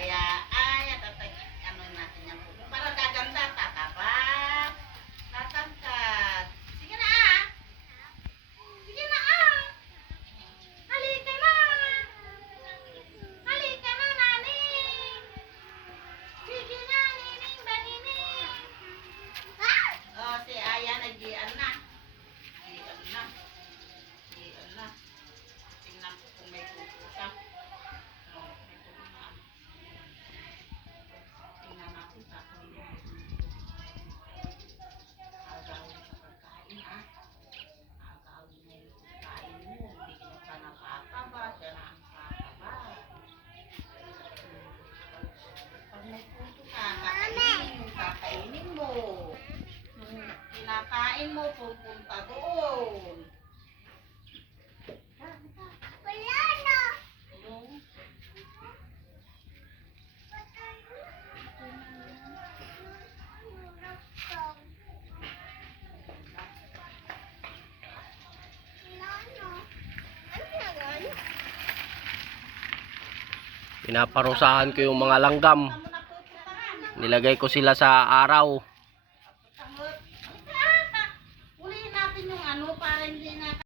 Kaya, ano natin yan po. Para gaganda, tataba. Tatangkad. Sige na ah. Sige na ah. Halika na. Halika na, naning. Sige na, nining, banining. Oh, si Aya nag-ian na. Gian na. Gian na. Tingnan ko kung may pupo siya. Oh, may pupo na. Tingnan natin sa kung agawin sa pagkain, ha? Agawin na yung pagkain mo. Hindi ka nakataba. Siya na ang kataba. Pag may puso ka, kakainin mo. Yung kinakain mo, pupunta doon. Wala na. Yung Pinaparusahan ko yung mga langgam. Nilagay ko sila sa araw.